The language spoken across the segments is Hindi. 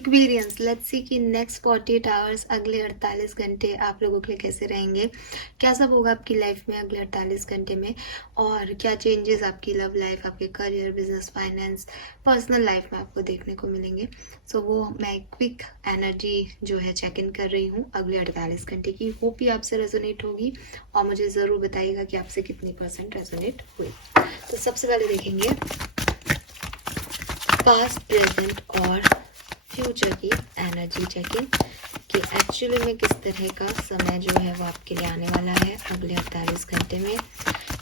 एक्वेरियंस, लेट्स सी कि नेक्स्ट 48 आवर्स, अगले 48 घंटे आप लोगों के लिए कैसे रहेंगे, क्या सब होगा आपकी लाइफ में अगले 48 घंटे में, और क्या चेंजेस आपकी लव लाइफ, आपके career, business, finance, personal life में आपको देखने को मिलेंगे। सो वो मैं क्विक एनर्जी जो है चेक इन कर रही हूँ अगले 48 घंटे की। होप ही आपसे रेजोनेट होगी और मुझे ज़रूर बताइएगा कि आपसे कितनी % रेजोनेट हुई। तो सबसे पहले देखेंगे पास्ट, प्रेजेंट और फ्यूचर की एनर्जी चेकिंग कि एक्चुअली में किस तरह का समय जो है वो आपके लिए आने वाला है अगले 48 घंटे में।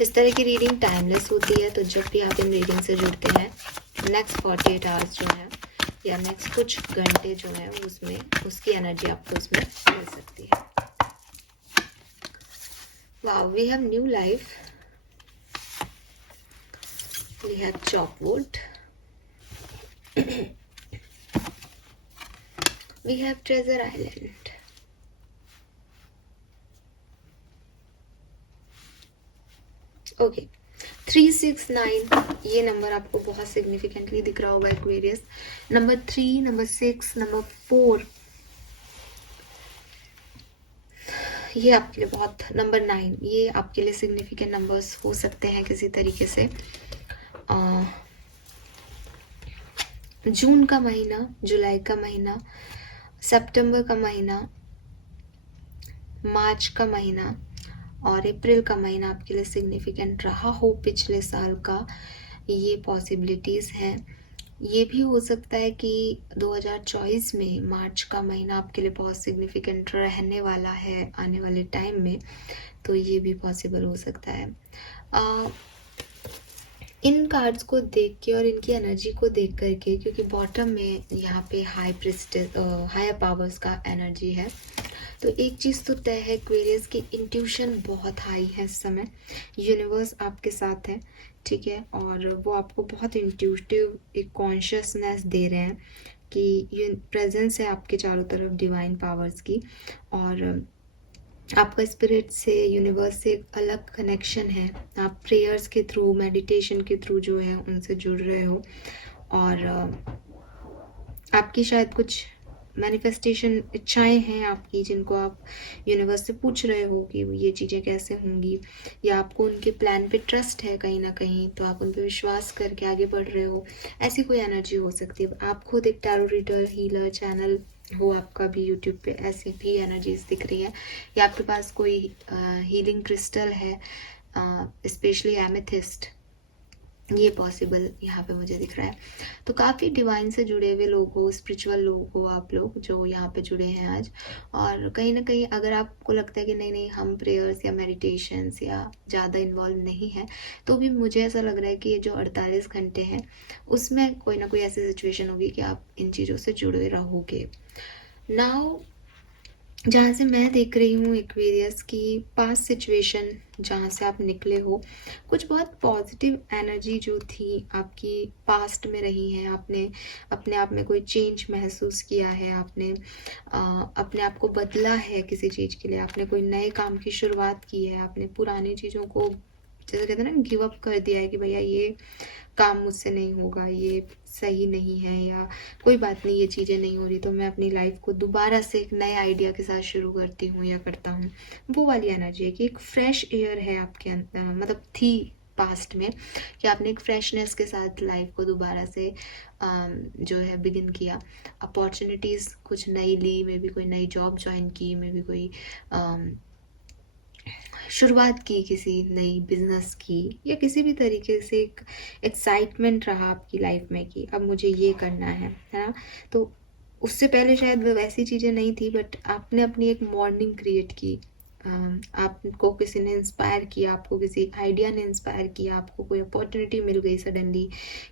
इस तरह की रीडिंग टाइमलेस होती है, तो जब भी आप इन रीडिंग से जुड़ते हैं नेक्स्ट 48 आवर्स जो है या नेक्स्ट कुछ घंटे जो है उसमें उसकी एनर्जी आपको उसमें मिल सकती है। Wow, we have new life, we have chopwood, we have treasure island, okay 369 ये नंबर आपको बहुत सिग्निफिकेंटली दिख रहा होगा एक्वेरियस। नंबर 3, नंबर 6, नंबर 4 ये आपके लिए बहुत, नंबर 9 ये आपके लिए सिग्निफिकेंट नंबर्स हो सकते हैं किसी तरीके से। जून का महीना, जुलाई का महीना, सितंबर का महीना, मार्च का महीना और अप्रैल का महीना आपके लिए सिग्निफिकेंट रहा हो पिछले साल का, ये पॉसिबिलिटीज़ हैं। ये भी हो सकता है कि 2024 में मार्च का महीना आपके लिए बहुत सिग्निफिकेंट रहने वाला है आने वाले टाइम में, तो ये भी पॉसिबल हो सकता है। इन कार्ड्स को देख के और इनकी एनर्जी को देख करके, क्योंकि बॉटम में यहाँ पे हायर पावर्स का एनर्जी है, तो एक चीज़ तो तय है एक्वेरियस की इंट्यूशन बहुत हाई है इस समय। यूनिवर्स आपके साथ है, ठीक है, और वो आपको बहुत इंट्यूटिव एक कॉन्शियसनेस दे रहे हैं कि प्रेजेंस है आपके चारों तरफ डिवाइन पावर्स की, और आपका स्पिरिट से, यूनिवर्स से एक अलग कनेक्शन है। आप प्रेयर्स के थ्रू, मेडिटेशन के थ्रू जो है उनसे जुड़ रहे हो, और आपकी शायद कुछ मैनिफेस्टेशन इच्छाएं हैं आपकी जिनको आप यूनिवर्स से पूछ रहे हो कि ये चीज़ें कैसे होंगी, या आपको उनके प्लान पे ट्रस्ट है कहीं ना कहीं, तो आप उन पे विश्वास करके आगे बढ़ रहे हो। ऐसी कोई एनर्जी हो सकती है। आप खुद एक टैरो रीडर, हीलर, चैनल हो आपका भी यूट्यूब पे, ऐसी भी एनर्जीज दिख रही है, या आपके पास कोई हीलिंग क्रिस्टल है, स्पेशली एमेथिस्ट, ये पॉसिबल यहाँ पे मुझे दिख रहा है। तो काफ़ी डिवाइन से जुड़े हुए लोग हो, स्पिरिचुअल लोग हो आप लोग जो यहाँ पे जुड़े हैं आज, और कहीं ना कहीं अगर आपको लगता है कि नहीं नहीं हम प्रेयर्स या मेडिटेशंस या ज़्यादा इन्वॉल्व नहीं है, तो भी मुझे ऐसा लग रहा है कि ये जो 48 घंटे हैं उसमें कोई ना कोई ऐसी सिचुएशन होगी कि आप इन चीज़ों से जुड़े रहोगे। नाउ जहाँ से मैं देख रही हूँ एक्वेरियस की पास्ट सिचुएशन जहाँ से आप निकले हो, कुछ बहुत पॉजिटिव एनर्जी जो थी आपकी पास्ट में रही है। आपने अपने आप में कोई चेंज महसूस किया है, आपने अपने आप को बदला है किसी चीज़ के लिए, आपने कोई नए काम की शुरुआत की है, आपने पुरानी चीज़ों को जैसे कहते हैं ना गिव अप कर दिया है कि भैया ये काम मुझसे नहीं होगा, ये सही नहीं है, या कोई बात नहीं ये चीज़ें नहीं हो रही, तो मैं अपनी लाइफ को दोबारा से एक नए आइडिया के साथ शुरू करती हूँ या करता हूँ। वो वाली एनर्जी है कि एक फ्रेश एयर है आपके अंदर, मतलब थी पास्ट में, कि आपने एक फ्रेशनेस के साथ लाइफ को दोबारा से जो है बिगिन किया, अपॉर्चुनिटीज़ कुछ नई ली, मे बी कोई नई जॉब ज्वाइन की, मे बी कोई शुरुआत की किसी नई बिजनेस की, या किसी भी तरीके से एक एक्साइटमेंट रहा आपकी लाइफ में कि अब मुझे ये करना है ना। तो उससे पहले शायद वैसी चीज़ें नहीं थी, बट आपने अपनी एक मॉर्निंग क्रिएट की, आपको किसी ने इंस्पायर किया, आपको किसी आइडिया ने इंस्पायर किया, आपको कोई अपॉर्चुनिटी मिल गई सडनली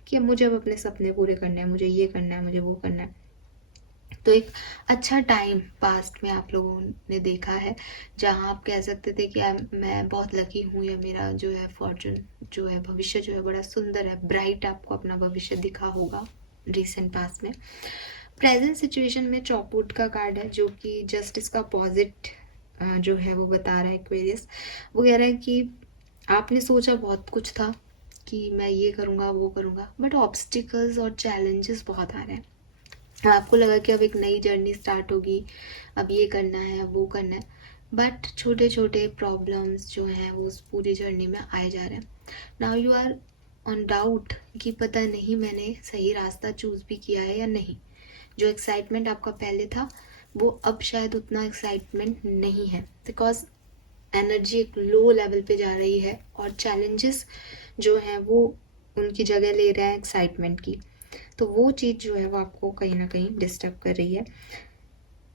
कि अब मुझे अब अपने सपने पूरे करने हैं, मुझे ये करना है, मुझे वो करना है। तो एक अच्छा टाइम पास्ट में आप लोगों ने देखा है जहाँ आप कह सकते थे कि मैं बहुत लकी हूँ, या मेरा जो है फॉर्चून जो है, भविष्य जो है बड़ा सुंदर है, ब्राइट आपको अपना भविष्य दिखा होगा रिसेंट पास्ट में। प्रेजेंट सिचुएशन में चॉपवुड का कार्ड है जो कि जस्ट इसका अपोजिट जो है वो बता रहा है एक्वेरियस। वो कह रहा है कि आपने सोचा बहुत कुछ था कि मैं ये करूँगा वो करूँगा, बट ऑब्स्टिकल्स और चैलेंजेस बहुत आ रहे हैं। आपको लगा कि अब एक नई जर्नी स्टार्ट होगी, अब ये करना है, अब वो करना है, बट छोटे छोटे प्रॉब्लम्स जो हैं वो उस पूरी जर्नी में आए जा रहे हैं. Now you are on doubt कि पता नहीं मैंने सही रास्ता चूज भी किया है या नहीं. जो एक्साइटमेंट आपका पहले था वो अब शायद उतना एक्साइटमेंट नहीं है, बिकॉज एनर्जी एक लो लेवल पे जा रही है और चैलेंजेस जो हैं वो उनकी जगह ले रहे हैं एक्साइटमेंट की. तो वो चीज़ जो है वो आपको कहीं ना कहीं डिस्टर्ब कर रही है.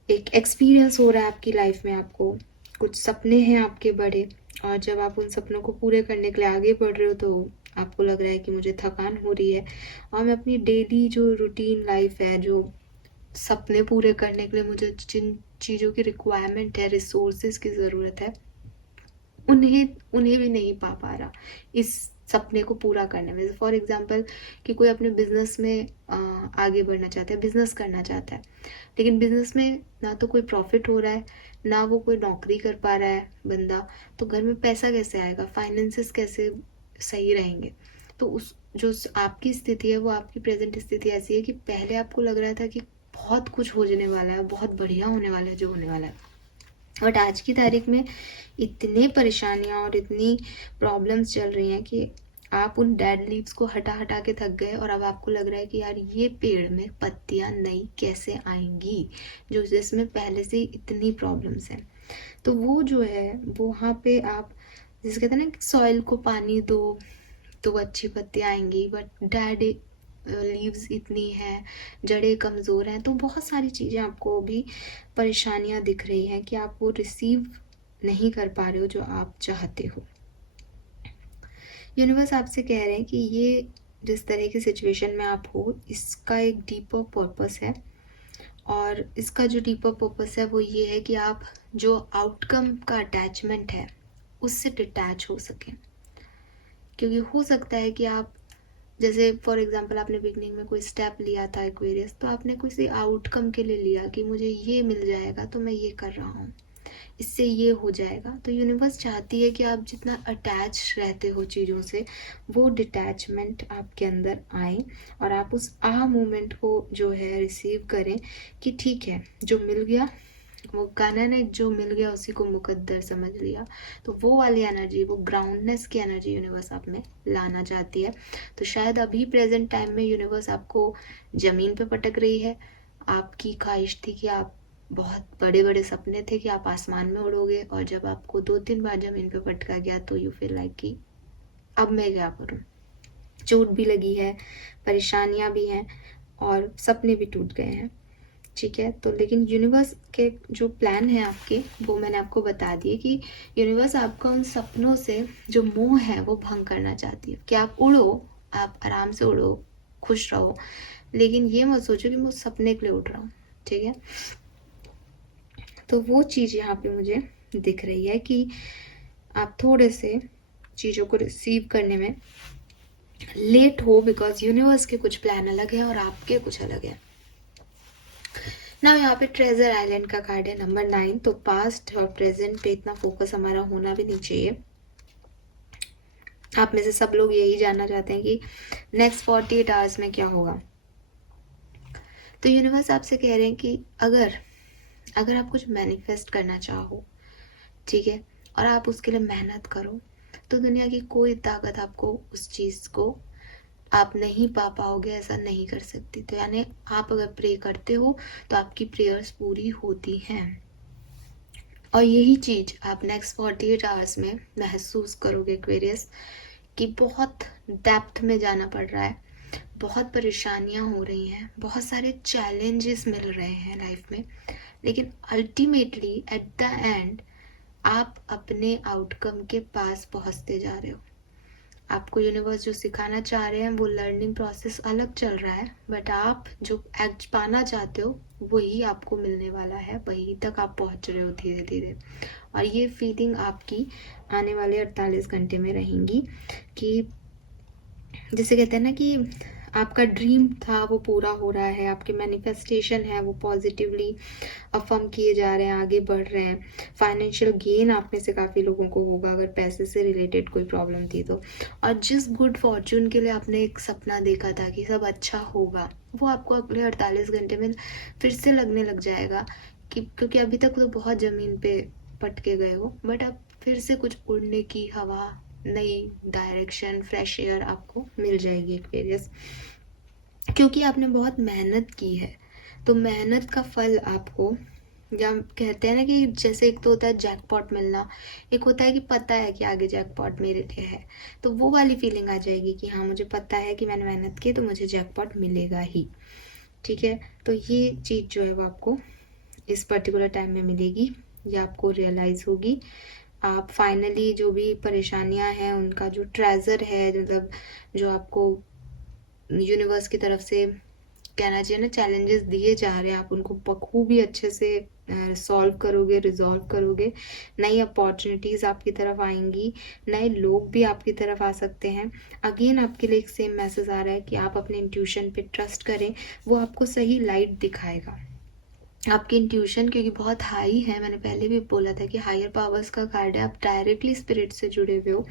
एक एक्सपीरियंस हो रहा है आपकी लाइफ में, आपको कुछ सपने हैं आपके बड़े, और जब आप उन सपनों को पूरे करने के लिए आगे बढ़ रहे हो तो आपको लग रहा है कि मुझे थकान हो रही है, और मैं अपनी डेली जो रूटीन लाइफ है, जो सपने पूरे करने के लिए मुझे जिन चीज़ों की रिक्वायरमेंट है, रिसोर्सेज की ज़रूरत है, उन्हें उन्हें भी नहीं पा रहा इस सपने को पूरा करने में. फॉर एग्जांपल कि कोई अपने बिजनेस में आगे बढ़ना चाहता है, बिजनेस करना चाहता है, लेकिन बिजनेस में ना तो कोई प्रॉफिट हो रहा है, ना वो कोई नौकरी कर पा रहा है बंदा, तो घर में पैसा कैसे आएगा, फाइनेंसेस कैसे सही रहेंगे. तो उस जो आपकी स्थिति है वो आपकी प्रेजेंट स्थिति ऐसी है कि पहले आपको लग रहा था कि बहुत कुछ होने वाला है, बहुत बढ़िया होने वाला है जो होने वाला है, बट आज की तारीख में इतने परेशानियां और इतनी प्रॉब्लम्स चल रही हैं कि आप उन डेड लीव्स को हटा हटा के थक गए, और अब आपको लग रहा है कि यार ये पेड़ में पत्तियां नई कैसे आएंगी, जो जिसमें पहले से ही इतनी प्रॉब्लम्स हैं. तो वो जो है वो वहाँ पे आप जैसे कहते हैं ना कि सॉइल को पानी दो तो वो अच्छी पत्तियां आएंगी, बट डेड लीव्स इतनी हैं, जड़ें कमज़ोर हैं, तो बहुत सारी चीज़ें आपको भी परेशानियां दिख रही हैं कि आप वो रिसीव नहीं कर पा रहे हो जो आप चाहते हो. यूनिवर्स आपसे कह रहे हैं कि ये जिस तरह की सिचुएशन में आप हो इसका एक डीपर पर्पस है, और इसका जो डीपर पर्पस है वो ये है कि आप जो आउटकम का अटैचमेंट है उससे डिटैच हो सकें. क्योंकि हो सकता है कि आप जैसे फॉर एग्जांपल आपने बिगनिंग में कोई स्टेप लिया था एक्वेरियस, तो आपने किसी आउटकम के लिए लिया कि मुझे ये मिल जाएगा तो मैं ये कर रहा हूँ, इससे ये हो जाएगा. तो यूनिवर्स चाहती है कि आप जितना अटैच रहते हो चीज़ों से वो डिटैचमेंट आपके अंदर आए, और आप उस मोमेंट को जो है रिसीव करें कि ठीक है जो मिल गया, वो गाना ने जो मिल गया उसी को मुकद्दर समझ लिया. तो वो वाली एनर्जी, वो ग्राउंडनेस की एनर्जी यूनिवर्स आप में लाना चाहती है. तो शायद अभी प्रेजेंट टाइम में यूनिवर्स आपको ज़मीन पे पटक रही है. आपकी ख्वाहिश थी कि आप बहुत बड़े बड़े सपने थे कि आप आसमान में उड़ोगे, और जब आपको 2-3 बार ज़मीन पे पटका गया तो यू फील लाइक कि अब मैं क्या करूँ. चोट भी लगी है, परेशानियाँ भी हैं, और सपने भी टूट गए हैं. ठीक है, तो लेकिन यूनिवर्स के जो प्लान है आपके वो मैंने आपको बता दिए कि यूनिवर्स आपका उन सपनों से जो मोह है वो भंग करना चाहती है कि आप उड़ो, आप आराम से उड़ो, खुश रहो, लेकिन ये मत सोचो कि मैं उस सपने के लिए उड़ रहा हूँ. ठीक है, तो वो चीज़ यहाँ पे मुझे दिख रही है कि आप थोड़े से चीज़ों को रिसीव करने में लेट हो, बिकॉज यूनिवर्स के कुछ प्लान अलग है और आपके कुछ अलग है. ना यहाँ पे ट्रेजर आइलैंड का कार्ड है नंबर 9. तो पास्ट और प्रेजेंट पे इतना फोकस हमारा होना भी नहीं चाहिए. आप में से सब लोग यही जानना चाहते हैं कि नेक्स्ट 48 आवर्स में क्या होगा. तो यूनिवर्स आपसे कह रहे हैं कि अगर आप कुछ मैनिफेस्ट करना चाहो, ठीक है, और आप उसके लिए मेहनत करो, तो दुनिया की कोई ताकत आपको उस चीज़ को आप नहीं पा पाओगे ऐसा नहीं कर सकती. तो यानी आप अगर प्रे करते हो तो आपकी प्रेयर्स पूरी होती हैं, और यही चीज़ आप नेक्स्ट 48 आवर्स में महसूस करोगे एक्वेरियस कि बहुत डेप्थ में जाना पड़ रहा है, बहुत परेशानियां हो रही हैं, बहुत सारे चैलेंजेस मिल रहे हैं लाइफ में, लेकिन अल्टीमेटली एट द एंड आप अपने आउटकम के पास पहुंचते जा रहे हो. आपको यूनिवर्स जो सिखाना चाह रहे हैं वो लर्निंग प्रोसेस अलग चल रहा है, बट आप जो एक्ट पाना चाहते हो वही आपको मिलने वाला है, वहीं तक आप पहुंच रहे हो धीरे धीरे. और ये फीलिंग आपकी आने वाले 48 घंटे में रहेंगी कि जैसे कहते हैं ना कि आपका ड्रीम था वो पूरा हो रहा है, आपके मैनिफेस्टेशन है वो पॉजिटिवली अफर्म किए जा रहे हैं, आगे बढ़ रहे हैं। फाइनेंशियल गेन आप में से काफ़ी लोगों को होगा अगर पैसे से रिलेटेड कोई प्रॉब्लम थी तो। और जिस गुड फॉर्चून के लिए आपने एक सपना देखा था कि सब अच्छा होगा, वो आपको अगले 48 घंटे में फिर से लगने लग जाएगा कि, क्योंकि अभी तक तो बहुत ज़मीन पे पटके गए हो, बट अब फिर से कुछ उड़ने की हवा, नई डायरेक्शन, फ्रेश एयर आपको मिल जाएगी एक्वेरियस, क्योंकि आपने बहुत मेहनत की है। तो मेहनत का फल आपको, या कहते हैं ना कि जैसे एक तो होता है जैकपॉट मिलना, एक होता है कि पता है कि आगे जैकपॉट मेरे लिए है, तो वो वाली फीलिंग आ जाएगी कि हाँ मुझे पता है कि मैंने मेहनत की तो मुझे जैकपॉट मिलेगा ही। ठीक है, तो ये चीज़ जो है वो आपको इस पर्टिकुलर टाइम में मिलेगी, ये आपको रियलाइज़ होगी। आप फाइनली जो भी परेशानियां हैं उनका जो ट्रेजर है, मतलब जो आपको यूनिवर्स की तरफ से कहना चाहिए ना चैलेंजेस दिए जा रहे हैं, आप उनको बखूबी अच्छे से सॉल्व करोगे, रिजॉल्व करोगे। नई अपॉर्चुनिटीज़ आपकी तरफ आएंगी, नए लोग भी आपकी तरफ आ सकते हैं। अगेन आपके लिए एक सेम मैसेज आ रहा है कि आप अपने इंट्यूशन पे ट्रस्ट करें, वो आपको सही लाइट दिखाएगा। आपकी इंट्यूशन क्योंकि बहुत हाई है, मैंने पहले भी बोला था कि हायर पावर्स का कार्ड है, आप डायरेक्टली स्पिरिट से जुड़े हुए हो।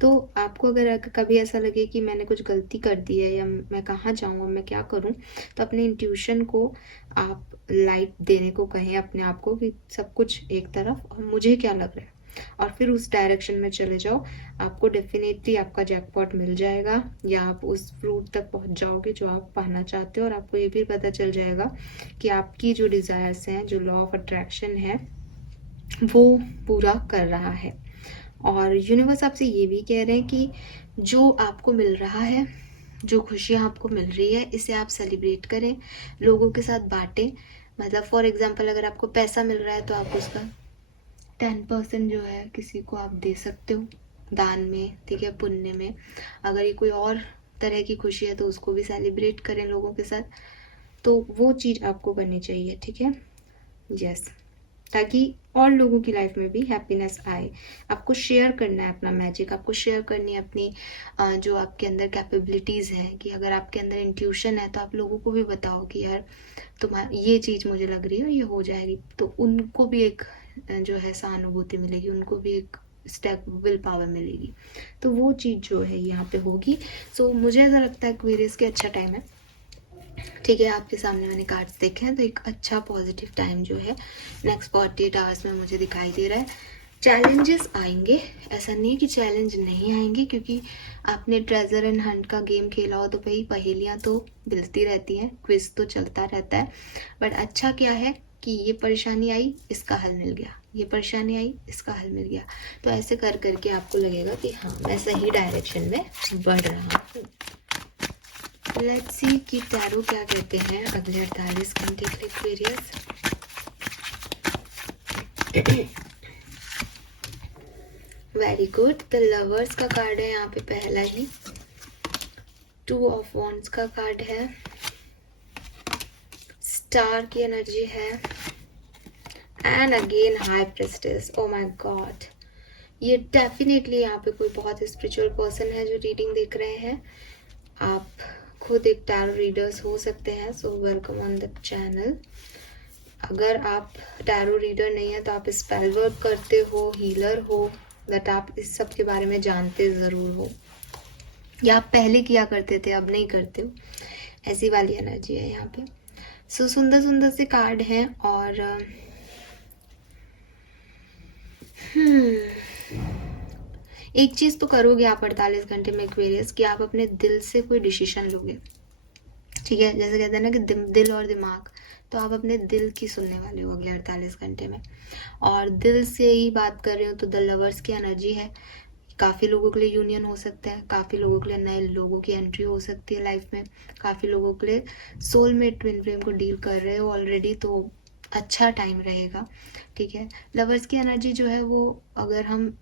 तो आपको अगर कभी ऐसा लगे कि मैंने कुछ गलती कर दी है या मैं कहाँ जाऊँ, मैं क्या करूँ, तो अपने इंट्यूशन को आप लाइट देने को कहें अपने आप को कि सब कुछ एक तरफ और मुझे क्या लग रहा है, और फिर उस डायरेक्शन में चले जाओ। आपको डेफिनेटली आपका जैकपॉट मिल जाएगा, या आप उस फ्रूट तक पहुंच जाओगे जो आप पाना चाहते हो। और आपको ये भी पता चल जाएगा कि आपकी जो डिज़ायर्स हैं, जो लॉ ऑफ अट्रैक्शन है, वो पूरा कर रहा है। और यूनिवर्स आपसे ये भी कह रहे हैं कि जो आपको मिल रहा है, जो खुशियाँ आपको मिल रही है, इसे आप सेलिब्रेट करें, लोगों के साथ बांटें। मतलब फॉर एग्जांपल अगर आपको पैसा मिल रहा है तो आप उसका 10% जो है किसी को आप दे सकते हो दान में, ठीक है, पुण्य में। अगर ये कोई और तरह की खुशी है तो उसको भी सेलिब्रेट करें लोगों के साथ, तो वो चीज़ आपको करनी चाहिए, ठीक है। यस, ताकि और लोगों की लाइफ में भी हैप्पीनेस आए। आपको शेयर करना है अपना मैजिक, आपको शेयर करनी है अपनी जो आपके अंदर कैपेबिलिटीज़ हैं, कि अगर आपके अंदर इंट्यूशन है तो आप लोगों को भी बताओ कि यार तुम्हारी ये चीज़ मुझे लग रही है, ये हो जाएगी, तो उनको भी एक जो है सहानुभूति मिलेगी, उनको भी एक स्टेप विल पावर मिलेगी। तो वो चीज़ जो है यहाँ पे होगी। सो मुझे ऐसा लगता है एक्वेरियस के अच्छा टाइम है, ठीक है। आपके सामने मैंने कार्ड्स देखे हैं, तो एक अच्छा पॉजिटिव टाइम जो है नेक्स्ट 48 आवर्स में मुझे दिखाई दे रहा है। चैलेंजेस आएंगे, ऐसा नहीं कि चैलेंज नहीं आएंगे, क्योंकि आपने ट्रेजर एंड हंट का गेम खेला हो तो भाई पहेलियाँ तो मिलती रहती हैं, क्विज तो चलता रहता है। बट अच्छा क्या है कि ये परेशानी आई, इसका हल मिल गया, ये परेशानी आई, इसका हल मिल गया। तो ऐसे कर करके आपको लगेगा कि हाँ मैं सही डायरेक्शन में बढ़ रहा हूँ। लेट्स सी कि टैरो क्या कहते हैं अगले 48 घंटे के लिए Aquarius. Very good, the lovers का कार्ड है यहाँ पे पहला ही, 2 ऑफ वॉन्ड्स का कार्ड है, स्टार की एनर्जी है, and again high प्रेस्टेस। Oh my God, ये डेफिनेटली यहाँ पे कोई बहुत स्पिरिचुअल पर्सन है जो रीडिंग देख रहे हैं। आप खुद एक टैरो रीडर्स हो सकते हैं, so welcome on the channel. अगर आप टैरो रीडर नहीं है तो आप स्पेल वर्क करते हो, हीलर हो, बट आप इस सब के बारे में जानते ज़रूर हो, या आप पहले किया करते थे अब नहीं करते हो, ऐसी वाली एनर्जी है यहाँ पे। सो सुंदर सुंदर से कार्ड हैं। और एक चीज़ तो करोगे आप 48 घंटे में एक्वेरियस, कि आप अपने दिल से कोई डिसीजन लोगे, ठीक है। जैसे कहते हैं ना कि दिल और दिमाग, तो आप अपने दिल की सुनने वाले हो अगले 48 घंटे में। और दिल से ही बात कर रहे हो तो द लवर्स की एनर्जी है। काफ़ी लोगों के लिए यूनियन हो सकता है, काफ़ी लोगों के लिए नए लोगों की एंट्री हो सकती है लाइफ में, काफ़ी लोगों के लिए सोलमेट ट्विन फ्लेम को डील कर रहे हो ऑलरेडी, तो अच्छा टाइम रहेगा, ठीक है। लवर्स की एनर्जी जो है वो, अगर हम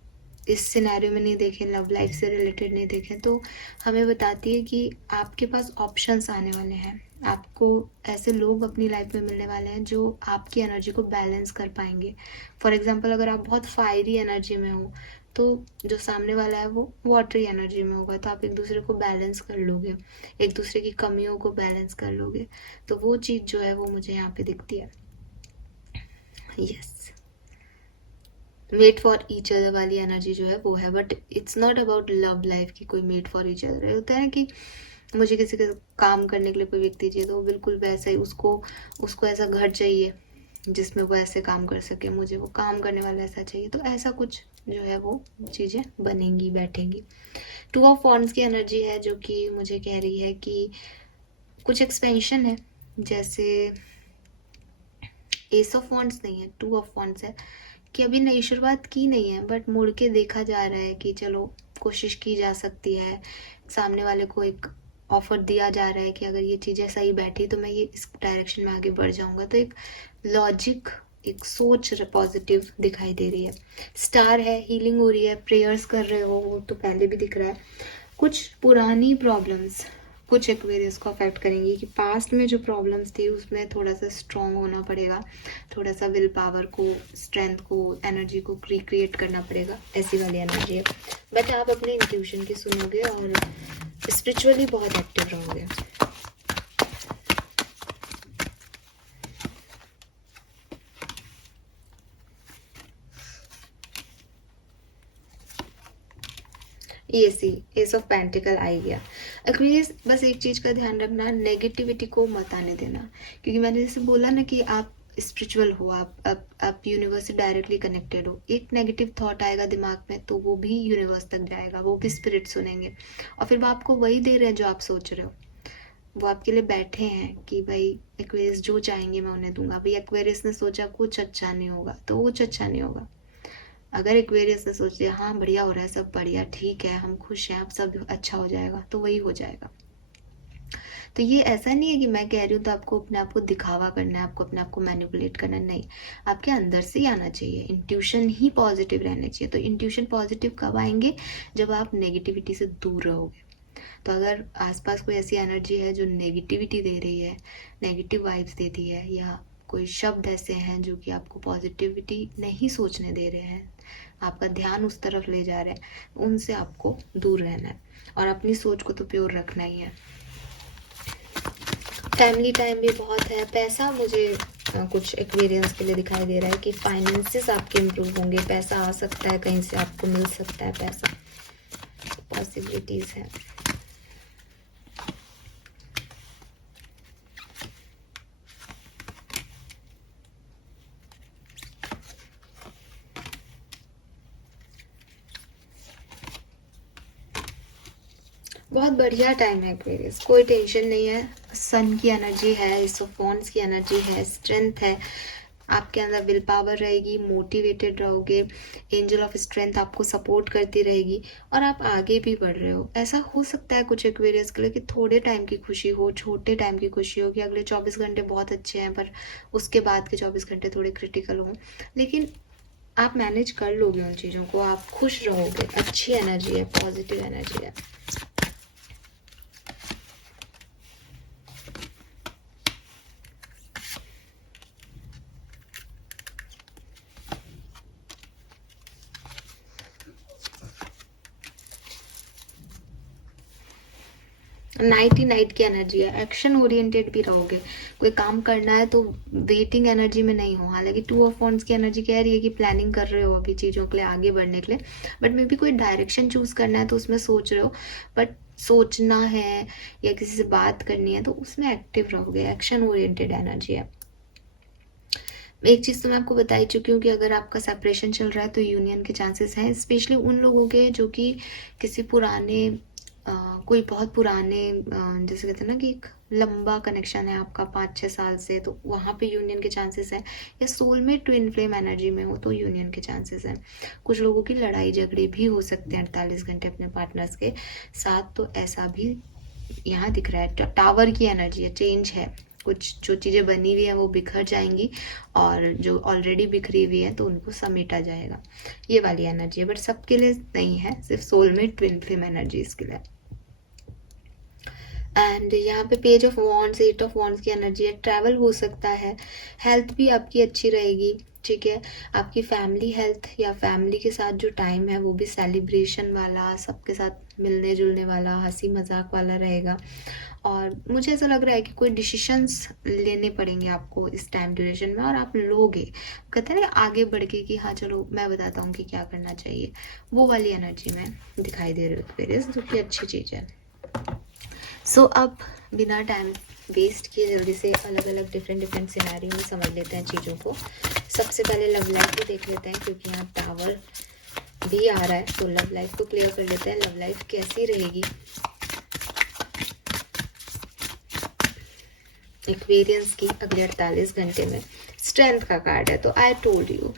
इस सिनेरियो में नहीं देखें, लव लाइफ से रिलेटेड नहीं देखें, तो हमें बताती है कि आपके पास ऑप्शंस आने वाले हैं। आपको ऐसे लोग अपनी लाइफ में मिलने वाले हैं जो आपकी एनर्जी को बैलेंस कर पाएंगे। फॉर एग्जांपल, अगर आप बहुत फायरी एनर्जी में हो तो जो सामने वाला है वो वाटरी एनर्जी में होगा, तो आप एक दूसरे को बैलेंस कर लोगे, एक दूसरे की कमियों को बैलेंस कर लोगे। तो वो चीज़ जो है वो मुझे यहाँ पे दिखती है। Yes, made for each other वाली एनर्जी जो है वो है, but it's not about love life की कोई मेड फॉर ईच अदर होता है कि मुझे किसी के काम करने के लिए कोई व्यक्ति चाहिए, तो वो बिल्कुल वैसा ही उसको ऐसा घर चाहिए जिसमें वो ऐसे काम कर सके, मुझे वो काम करने वाला ऐसा चाहिए, तो ऐसा कुछ जो है वो चीज़ें बनेंगी, बैठेंगी। 2 ऑफ वॉन्ड्स की एनर्जी है जो कि मुझे कह रही है कि कुछ एक्सपेंशन है, जैसे एस ऑफ वॉन्ड्स नहीं है, 2 ऑफ वॉन्ड्स है कि अभी नई शुरुआत की नहीं है, बट मुड़ के देखा जा रहा है कि चलो कोशिश की जा सकती है। सामने वाले को एक ऑफर दिया जा रहा है कि अगर ये चीज़ें सही बैठी तो मैं ये इस डायरेक्शन में आगे बढ़ जाऊंगा, तो एक लॉजिक, एक सोच पॉजिटिव दिखाई दे रही है। स्टार है, हीलिंग हो रही है, प्रेयर्स कर रहे हो, वो तो पहले भी दिख रहा है। कुछ पुरानी प्रॉब्लम्स कुछ एक्वेरियस को अफेक्ट करेंगी कि पास्ट में जो प्रॉब्लम्स थी उसमें थोड़ा सा स्ट्रॉन्ग होना पड़ेगा, थोड़ा सा विल पावर को, स्ट्रेंथ को, एनर्जी को रिक्रिएट करना पड़ेगा, ऐसी वाली एनर्जी है। बट आप अपने इंट्यूशन की सुनोगे और स्पिरिचुअली बहुत एक्टिव रहोगे। ये सी एस ऑफ पेंटिकल आई गया। एक्वेरियस, बस एक चीज़ का ध्यान रखना, नेगेटिविटी को मत आने देना, क्योंकि मैंने जैसे बोला ना कि आप स्पिरिचुअल हो, आप यूनिवर्स से डायरेक्टली कनेक्टेड हो। एक नेगेटिव थॉट आएगा दिमाग में तो वो भी यूनिवर्स तक जाएगा, वो भी स्पिरिट सुनेंगे और फिर वो आपको वही दे रहे हैं जो आप सोच रहे हो। वो आपके लिए बैठे हैं कि भाई एक्वेरियस जो चाहेंगे मैं उन्हें दूंगा। भाई एक्वेरियस ने सोचा कुछ अच्छा नहीं होगा तो कुछ अच्छा नहीं होगा। अगर एक्वेरियस ने सोच लिया हाँ बढ़िया हो रहा है, सब बढ़िया, ठीक है, हम खुश हैं, अब सब अच्छा हो जाएगा, तो वही हो जाएगा। तो ये ऐसा नहीं है कि मैं कह रही हूँ तो आपको अपने आप को दिखावा करना है, आपको अपने आप को मैनिपुलेट करना, नहीं। आपके अंदर से ही आना चाहिए, इंट्यूशन ही पॉजिटिव रहने चाहिए। तो इंट्यूशन पॉजिटिव कब आएंगे? जब आप नेगेटिविटी से दूर रहोगे। तो अगर आसपास कोई ऐसी एनर्जी है जो नेगेटिविटी दे रही है, नेगेटिव वाइब्स देती है, या कोई शब्द ऐसे हैं जो कि आपको पॉजिटिविटी नहीं सोचने दे रहे हैं, आपका ध्यान उस तरफ ले जा रहे हैं, उनसे आपको दूर रहना है और अपनी सोच को तो प्योर रखना ही है। फैमिली टाइम भी बहुत है। पैसा मुझे कुछ एक्वेरियंस के लिए दिखाई दे रहा है कि फाइनेंसेस आपके इम्प्रूव होंगे, पैसा आ सकता है, कहीं से आपको मिल सकता है पैसा, पॉसिबिलिटीज है। बहुत बढ़िया टाइम है एक्वेरियस, कोई टेंशन नहीं है। सन की एनर्जी है, सोफोन्स की एनर्जी है, स्ट्रेंथ है, आपके अंदर विल पावर रहेगी, मोटिवेटेड रहोगे, एंजल ऑफ स्ट्रेंथ आपको सपोर्ट करती रहेगी और आप आगे भी बढ़ रहे हो। ऐसा हो सकता है कुछ एक्वेरियस के लिए कि थोड़े टाइम की खुशी हो, छोटे टाइम की खुशी हो, कि अगले 24 घंटे बहुत अच्छे हैं पर उसके बाद के 24 घंटे थोड़े क्रिटिकल हों, लेकिन आप मैनेज कर लोगे उन चीज़ों को, आप खुश रहोगे। अच्छी एनर्जी है, पॉजिटिव एनर्जी है। 90 नाइट की एनर्जी है, एक्शन ओरिएंटेड भी रहोगे। कोई काम करना है तो वेटिंग एनर्जी में नहीं हो। हालांकि 2 ऑफ वॉन्ड्स की एनर्जी कह रही है कि प्लानिंग कर रहे हो अभी चीज़ों के लिए, आगे बढ़ने के लिए, बट मे बी कोई डायरेक्शन चूज करना है तो उसमें सोच रहे हो, बट सोचना है या किसी से बात करनी है तो उसमें एक्टिव रहोगे। एक्शन ओरिएंटेड एनर्जी है। एक चीज़ तो मैं आपको बता ही चुकी हूँ कि अगर आपका सेपरेशन चल रहा है तो यूनियन के चांसेस हैं, स्पेशली उन लोगों के जो कि किसी पुराने कोई बहुत पुराने जैसे कहते हैं ना कि एक लंबा कनेक्शन है आपका 5-6 साल से, तो वहाँ पे यूनियन के चांसेस हैं। या सोलमेट ट्विन फ्लेम एनर्जी में हो तो यूनियन के चांसेस हैं। कुछ लोगों की लड़ाई झगड़े भी हो सकते हैं 48 घंटे अपने पार्टनर्स के साथ, तो ऐसा भी यहाँ दिख रहा है। टावर की एनर्जी है, चेंज है, कुछ जो चीज़ें बनी हुई हैं वो बिखर जाएंगी और जो ऑलरेडी बिखरी हुई है तो उनको समेटा जाएगा। ये वाली एनर्जी है, बट सबके लिए नहीं है, सिर्फ सोलमेट ट्विन फ्लेम एनर्जीज के लिए। एंड यहाँ पे page of wands, 8 of wands की एनर्जी है। ट्रैवल हो सकता है, हेल्थ भी आपकी अच्छी रहेगी, ठीक है। आपकी फैमिली हेल्थ या फैमिली के साथ जो टाइम है वो भी सेलिब्रेशन वाला, सबके साथ मिलने जुलने वाला, हंसी मजाक वाला रहेगा। और मुझे ऐसा लग रहा है कि कोई डिसीशंस लेने पड़ेंगे आपको इस टाइम ड्यूरेशन में, और आप लोगे, कहते हैं ना आगे बढ़ के कि हाँ चलो मैं बताता हूँ कि क्या करना चाहिए, वो वाली एनर्जी में दिखाई दे रही है, जो कि अच्छी चीज़ है। सो अब बिना टाइम वेस्ट किए जल्दी से अलग अलग डिफरेंट सिनेरियो में समझ लेते हैं चीज़ों को। सबसे पहले लव लाइफ को देख लेते हैं, क्योंकि यहाँ टावर भी आ रहा है, तो लव लाइफ को क्लियर कर लेते हैं। लव लाइफ कैसी रहेगी एक्वेरियंस की अगले 48 घंटे में? स्ट्रेंथ का कार्ड है, तो आई टोल्ड यू,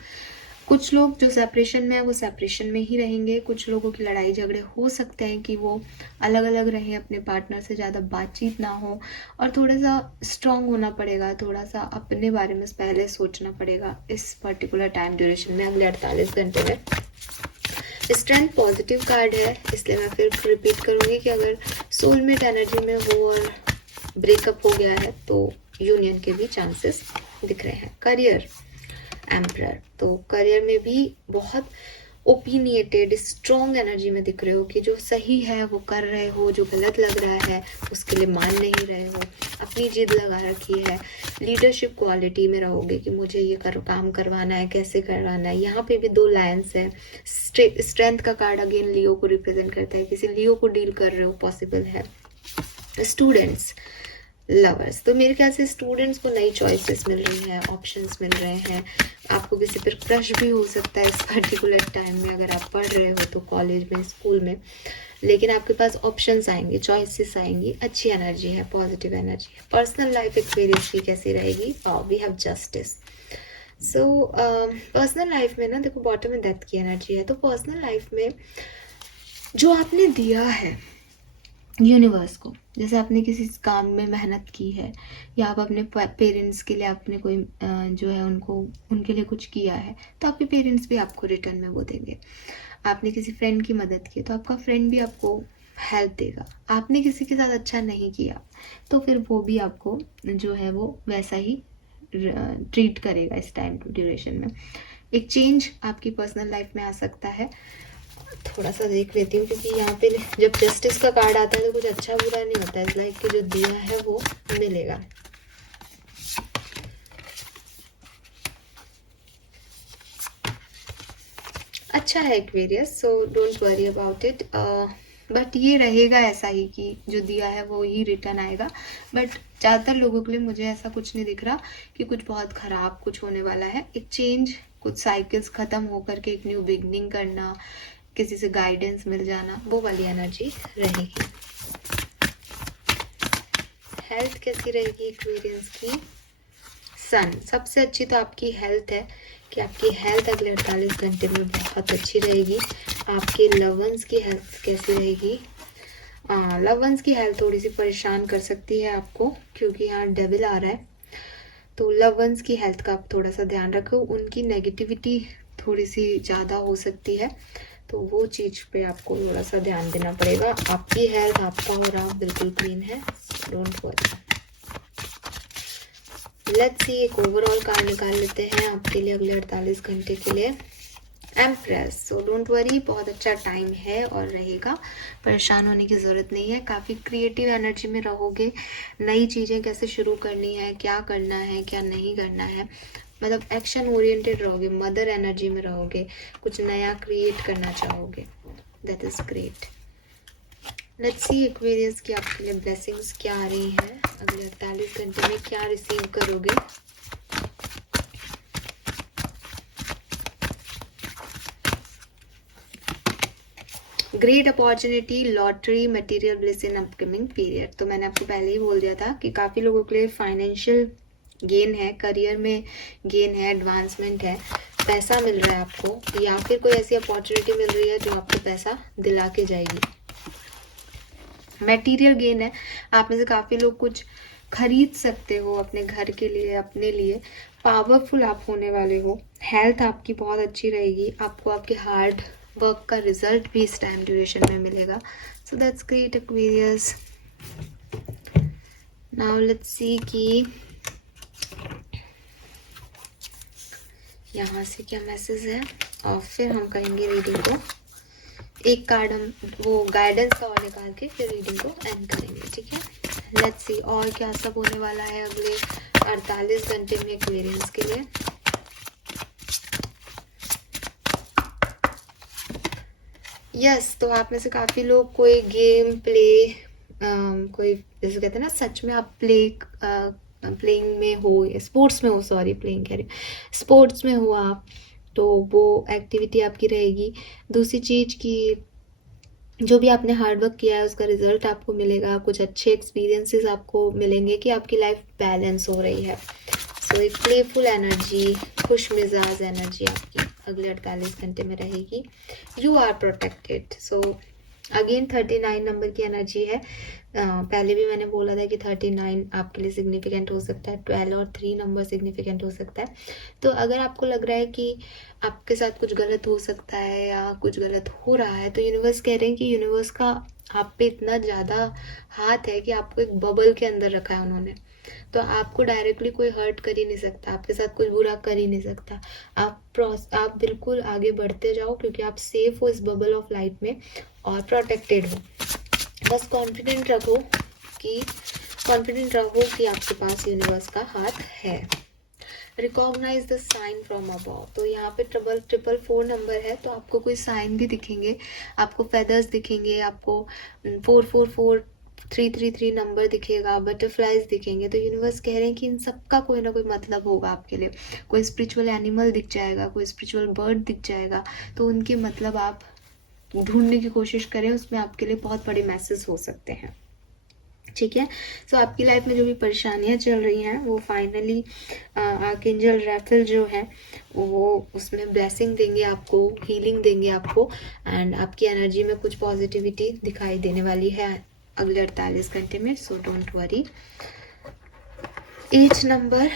कुछ लोग जो सेपरेशन में है वो सेपरेशन में ही रहेंगे। कुछ लोगों की लड़ाई झगड़े हो सकते हैं कि वो अलग अलग रहें, अपने पार्टनर से ज़्यादा बातचीत ना हो, और थोड़ा सा स्ट्रांग होना पड़ेगा, थोड़ा सा अपने बारे में पहले सोचना पड़ेगा इस पर्टिकुलर टाइम ड्यूरेशन में, अगले 48 घंटे में। स्ट्रेंथ पॉजिटिव कार्ड है, इसलिए मैं फिर रिपीट करूँगी कि अगर सोलमेट एनर्जी में हो और ब्रेकअप हो गया है तो यूनियन के भी चांसेस दिख रहे हैं। करियर एम्परर, तो करियर में भी बहुत ओपिनिएटेड स्ट्रॉन्ग एनर्जी में दिख रहे हो कि जो सही है वो कर रहे हो, जो गलत लग रहा है उसके लिए मान नहीं रहे हो, अपनी जिद लगा रखी है। लीडरशिप क्वालिटी में रहोगे कि मुझे ये काम करवाना है, कैसे करवाना है। यहाँ पे भी 2 लायंस है। स्ट्रेंथ का कार्ड अगेन लियो को रिप्रेजेंट करता है, किसी लियो को डील कर रहे हो, पॉसिबल है। स्टूडेंट्स, लवर्स, तो मेरे ख्याल से स्टूडेंट्स को नई चॉइसेस मिल रही हैं, ऑप्शंस मिल रहे हैं। आपको किसी पर क्रश भी हो सकता है इस पर्टिकुलर टाइम में, अगर आप पढ़ रहे हो तो कॉलेज में, स्कूल में, लेकिन आपके पास ऑप्शंस आएंगे, चॉइसेस आएंगी। अच्छी एनर्जी है, पॉजिटिव एनर्जी है। पर्सनल लाइफ एक्सपीरियंस की कैसी रहेगी? We have justice. So personal life में ना देखो, बॉटम में डेथ की एनर्जी है, तो पर्सनल लाइफ में जो आपने दिया है यूनिवर्स को, जैसे आपने किसी काम में मेहनत की है, या आप अपने पेरेंट्स के लिए आपने कोई जो है उनके लिए कुछ किया है, तो आपके पेरेंट्स भी आपको रिटर्न में वो देंगे। आपने किसी फ्रेंड की मदद की तो आपका फ्रेंड भी आपको हेल्प देगा। आपने किसी के साथ अच्छा नहीं किया तो फिर वो भी आपको जो है वो वैसा ही ट्रीट करेगा इस टाइम ड्यूरेशन में। एक चेंज आपकी पर्सनल लाइफ में आ सकता है। थोड़ा सा देख लेती हूँ, क्योंकि यहाँ पे जब जस्टिस का कार्ड आता है तो कुछ अच्छा बुरा नहीं होता है, इस लाइफ के जो दिया है वो मिलेगा। अच्छा है Aquarius, so don't worry about it. But ये रहेगा ऐसा ही कि जो दिया है वो ही रिटर्न आएगा। बट ज़्यादातर लोगों के लिए मुझे ऐसा कुछ नहीं दिख रहा कि कुछ बहुत ख़राब कुछ होने वाला है। एक चेंज, कुछ साइकिल्स ख़त्म होकर के एक न्यू बिगनिंग करना, किसी से गाइडेंस मिल जाना, वो वाली एनर्जी रहेगी। हेल्थ कैसी रहेगी एक्वेरियंस की? सन, सबसे अच्छी तो आपकी हेल्थ है कि आपकी हेल्थ अगले 48 घंटे में बहुत अच्छी रहेगी। आपके लवंस की हेल्थ कैसी रहेगी? लवंस की हेल्थ थोड़ी सी परेशान कर सकती है आपको, क्योंकि यहाँ डेविल आ रहा है, तो लवंस की हेल्थ का आप थोड़ा सा ध्यान रखो। उनकी नेगेटिविटी थोड़ी सी ज़्यादा हो सकती है, तो वो चीज़ पे आपको थोड़ा सा ध्यान देना पड़ेगा। आपकी हेल्थ, आपका और आप बिल्कुल क्लीन है, डोंट वरी। लेट्स सी, एक ओवरऑल कार्ड निकाल लेते हैं आपके लिए अगले 48 घंटे के लिए। एम्प्रेस, सो डोंट वरी, बहुत अच्छा टाइम है और रहेगा, परेशान होने की ज़रूरत नहीं है। काफ़ी क्रिएटिव एनर्जी में रहोगे, नई चीज़ें कैसे शुरू करनी है, क्या करना है, क्या नहीं करना है, मतलब एक्शन ओरिएंटेड रहोगे, मदर एनर्जी में रहोगे, कुछ नया क्रिएट करना चाहोगे। That is great. Let's see Aquarius की आपके लिए ब्लेसिंग्स क्या आ रही हैं अगले 48 घंटे में, क्या रिसीव करोगे। Great opportunity, lottery, material bliss in upcoming period. तो मैंने आपको पहले ही बोल दिया था कि काफ़ी लोगों के लिए फाइनेंशियल गेन है, करियर में गेन है, एडवांसमेंट है, पैसा मिल रहा है आपको, या फिर कोई ऐसी अपॉर्चुनिटी मिल रही है जो आपको पैसा दिला के जाएगी। मटेरियल गेन है, आप में से काफ़ी लोग कुछ खरीद सकते हो अपने घर के लिए, अपने लिए। पावरफुल आप होने वाले हो। हेल्थ आपकी बहुत अच्छी रहेगी। आपको आपके हार्ड वर्क का रिजल्ट भी इस टाइम ड्यूरेशन में मिलेगा। So that's great Aquarius. Now let's see कि यहाँ से क्या मैसेज है, और फिर हम करेंगे रीडिंग को। एक कार्ड हम वो गाइडेंस का और निकाल के फिर रीडिंग को एंड करेंगे, ठीक है। लेट्स सी और क्या सब होने वाला है अगले 48 घंटे में एक्वेरियंस के लिए। यस, तो आप में से काफ़ी लोग कोई गेम प्ले कोई जैसे कहते हैं ना, सच में आप प्लेइंग में हो, स्पोर्ट्स में हो, सॉरी प्लेइंग कह रही हूँ, स्पोर्ट्स में हो आप, तो वो एक्टिविटी आपकी रहेगी। दूसरी चीज़ की जो भी आपने हार्ड वर्क किया है उसका रिजल्ट आपको मिलेगा। कुछ अच्छे एक्सपीरियंसेस आपको मिलेंगे कि आपकी लाइफ बैलेंस हो रही है। सो एक प्लेफुल एनर्जी, खुश मिजाज एनर्जी आपकी अगले 48 घंटे में रहेगी। You are protected. So again 39 number की एनर्जी है। पहले भी मैंने बोला था कि 39 आपके लिए सिग्निफिकेंट हो सकता है, 12 और 3 नंबर सिग्निफिकेंट हो सकता है। तो अगर आपको लग रहा है कि आपके साथ कुछ गलत हो सकता है या कुछ गलत हो रहा है, तो यूनिवर्स कह रहे हैं कि यूनिवर्स का आप पे इतना ज़्यादा हाथ है कि आपको एक बबल के अंदर रखा है उन्होंने। तो आपको डायरेक्टली कोई हर्ट कर ही नहीं सकता, आपके साथ कुछ बुरा कर ही नहीं सकता। आप बिल्कुल आगे बढ़ते जाओ क्योंकि आप सेफ हो इस बबल ऑफ लाइट में और प्रोटेक्टेड हो। बस कॉन्फिडेंट रहो कि आपके पास यूनिवर्स का हाथ है। Recognise the sign from above. तो यहाँ पे 444 नंबर है, तो आपको कोई साइन भी दिखेंगे, आपको फेदर्स दिखेंगे, आपको 444 333 नंबर दिखेगा, बटरफ्लाइज दिखेंगे। तो यूनिवर्स कह रहे हैं कि इन सब का कोई ना कोई मतलब होगा आपके लिए। कोई स्पिरिचुअल एनिमल दिख जाएगा, कोई स्पिरिचुअल बर्ड दिख जाएगा, तो उनके मतलब आप ढूंढने की कोशिश करें, उसमें आपके लिए बहुत बड़े मैसेज हो सकते हैं, ठीक है। सो आपकी लाइफ में जो भी परेशानियां चल रही हैं वो फाइनली आर्कएंजल राफेल जो है वो उसमें ब्लेसिंग देंगे आपको, हीलिंग देंगे आपको, एंड आपकी एनर्जी में कुछ पॉजिटिविटी दिखाई देने वाली है अगले 48 घंटे में। So don't worry. 8 नंबर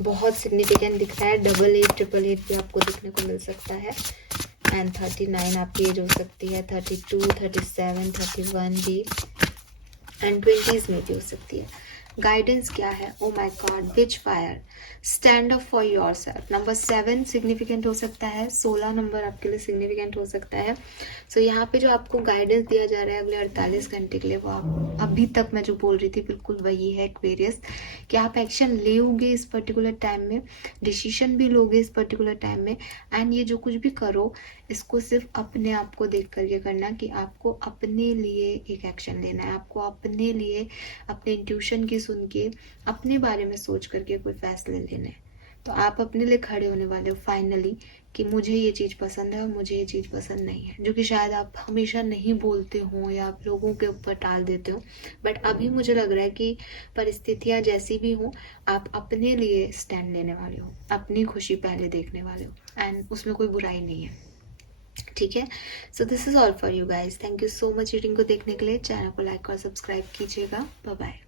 बहुत सिग्निफिकेंट दिख रहा है, 88 888 भी आपको देखने को मिल सकता है, एंड 39 आपकी एज हो सकती है, 32 37 31 भी, एंड 20s में भी हो सकती है। गाइडेंस क्या है? Oh my God, which fire, stand up for your self. Number 7 significant हो सकता है, 16 नंबर आपके लिए सिग्निफिकेंट हो सकता है। सो यहाँ पे जो आपको गाइडेंस दिया जा रहा है अगले 48 घंटे के लिए, वो आप अभी तक मैं जो बोल रही थी बिल्कुल वही है एक्वेरियस, कि आप एक्शन लोगे इस पर्टिकुलर टाइम में, डिसीजन भी लोगे इस पर्टिकुलर टाइम में, एंड ये जो कुछ भी करो इसको सिर्फ अपने आप को देख करके करना, कि आपको अपने लिए एक एक्शन लेना है, आपको अपने लिए अपने इंट्यूशन की सुन के अपने बारे में सोच करके कोई फैसले लेने हैं। तो आप अपने लिए खड़े होने वाले हो फाइनली, कि मुझे ये चीज़ पसंद है और मुझे ये चीज़ पसंद नहीं है, जो कि शायद आप हमेशा नहीं बोलते हो या आप लोगों के ऊपर टाल देते हो। बट अभी मुझे लग रहा है कि परिस्थितियाँ जैसी भी हों, आप अपने लिए स्टैंड लेने वाले हो, अपनी खुशी पहले देखने वाले हो, एंड उसमें कोई बुराई नहीं है, ठीक है। So this is all for you guys. Thank you so much reading को देखने के लिए। चैनल को लाइक और सब्सक्राइब कीजिएगा। Bye bye.